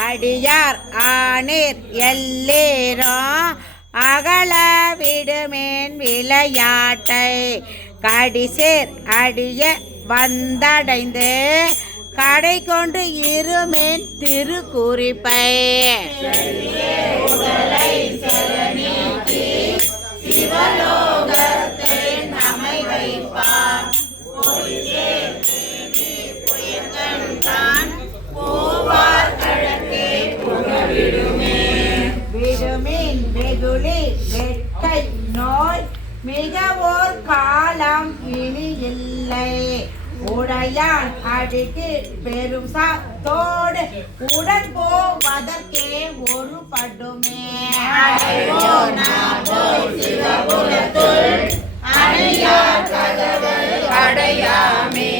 அடியார் ஆனீர் எல்லேரோ அகல விடுமேன் விளையாட்டை கடிசேர் அடிய வந்தடைந்து கடை கொண்டு இருமேன் திருக்குறிப்பை. சிவலோ மிக ஓர் காலம் இனி இல்லை. உடையான் அடித்து பெரும் சாத்தோடு உடன் போவதற்கே ஒரு படுமே அடையாமே.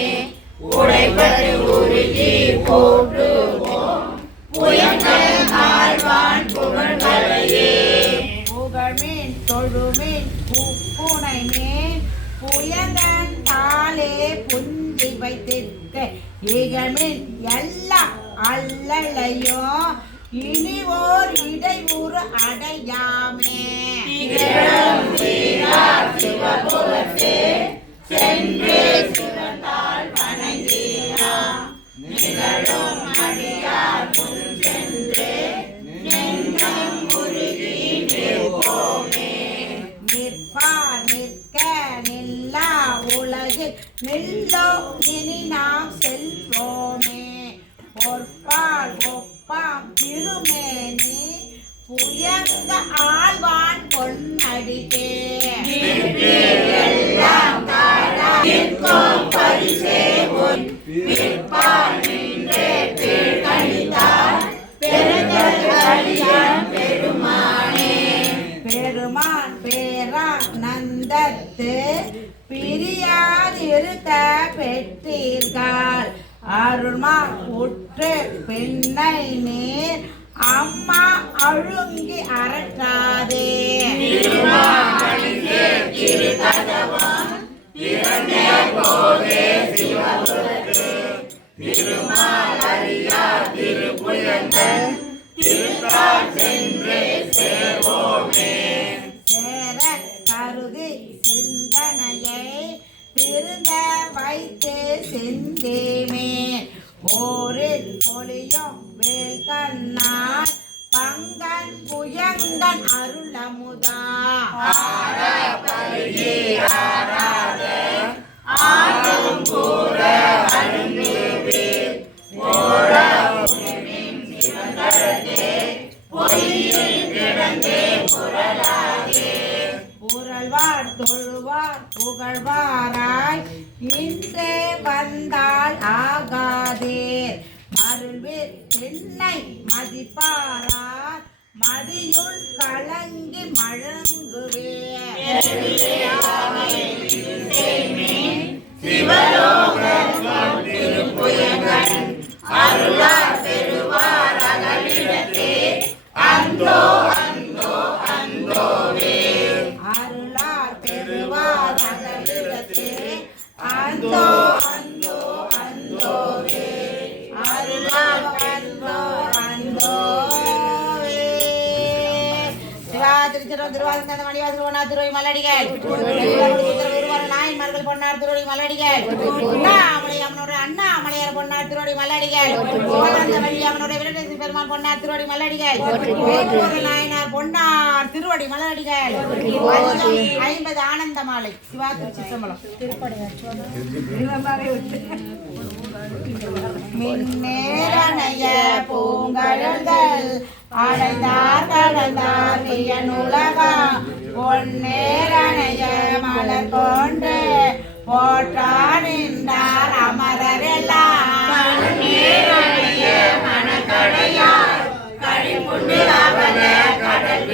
புஞ்சி இகமின் இகழ்மீன் எல்லாம் அல்லலையோ இனி ஓர் இடையூறு அடையாமே. சென்று அம்மா உற்று பெண்ணை நீர். அம்மா அழுங்கி அரட்டாதே. திருமாமணியே திருமாலரியா திருப்புயங்கள் திருத்தால் வேல் கண்ணால் பங்கன் புயங்கன் அருளமுதா. பருகி தொழுவார் புகழ்வாராய். இன்றே வந்தால் ஆகா பாரார் மதியுள் கலங்கி மழங்குவேர் சிவலோகம் திருப்புயங்கள் திருச்சிரம் திருவாசந்த மணிவாசல் பொன்னார் திருவை திருவருவர நாயன்மார்கள் பொன்னார் திருவடி மல்லடிகள் அண்ணாமலை அவனோட அண்ணாமலையார் பொன்னார் திருவடி மல்லடிகள் சிவகாந்த வழி அவனோட விரட்டேசி பெருமாள் பொன்னார் திருவடி நாயனார் பொன்னார் திருவடி மல்லடிகள் அதிகம் ஐம்பது ஆனந்த மாலை சிவா திருச்சி சம்பளம். மின்னேரணைய பூங்கழல்கள் அடைந்தார் கடந்தார் வியனுலகம் பொன்னேரணைய மலர் கொண்டு போற்றா நின்றார் அமரர் எல்லாம் மனக்கடையார் கழிமுண்டு அவன கடல்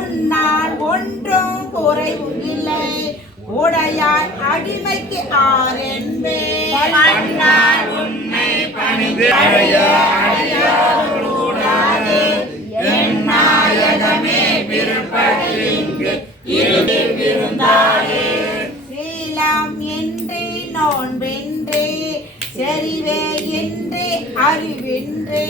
உன்னால் ஒன்றும் குறைவு இல்லை. உடையாய் அடிமைக்கு ஆரென்பே பண்ணால் பணிந்து அடைய அடியார்களூடாது என் நாயகமே பிற்பட்டிங்கு இறுதி சீலம் இன்றி நோன்பின்றி செறிவே இன்றி அறிவின்றே.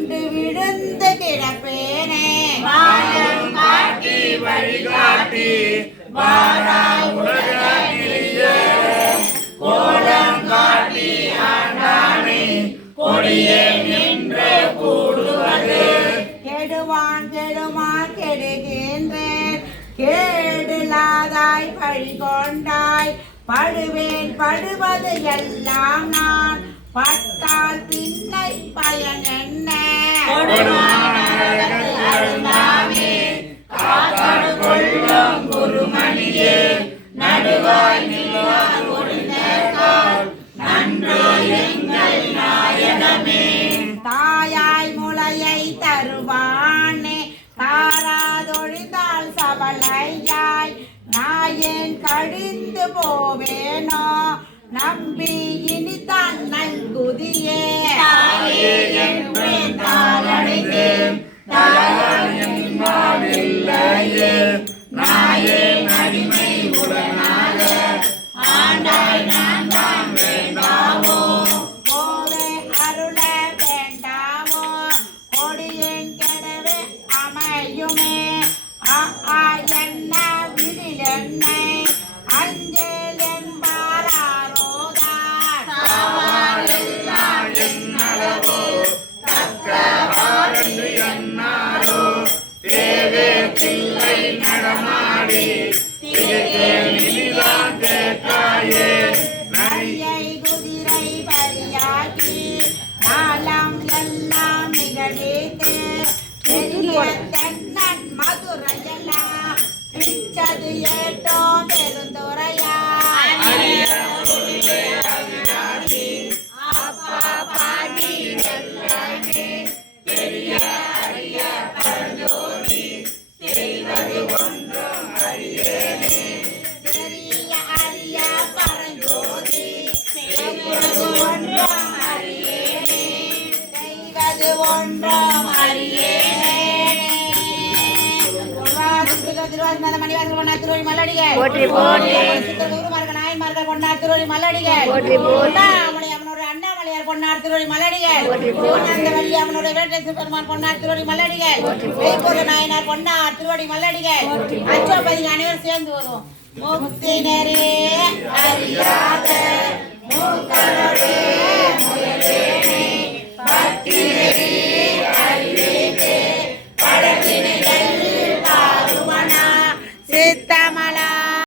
சுழண்டு விழுந்து கிடப்பேனே. வானம் காட்டி வழிகாட்டி வாராய் உலகிலேய கோலம் காட்டி ஆண்டானே கொடியேன் என்று கூடுவது. கெடுவான் கெடுமான் கெடுகின்றேன். கேடுலாதாய் பழி கொண்டாய் படுவேன் படுவது எல்லாம் நான். பட்டால் பின்னை பயன் என்ன? கொடுமானகத்தில் தாயாய் முளையை தருவானே. தாராதொழிந்தால் சபலையாய். நாயேன் கழிந்து போவேனோ? நம்பி இனிதான் நல்குதியே பிச்சது திருவழி மல்லடிகை போற்றி போற்றி. குருமார்கள் நாயன்மார்கள் கொண்டார் திருவழி மல்லடிகள். போற்றி போற்றி. அவனோட அண்ணாமலையார் பொன்னார் திருவழி மல்லடிகை அந்த வழி அவனோட வேட்டேசு பெருமான் கொண்டார் திருவழி மல்லடிகை வைப்பூர் நாயனார் கொண்டார் திருவடி மல்லடிகை அச்சோபதி அனைவரும் சேர்ந்து வருவோம். முக்தினரே அறியாத மூக்கனரே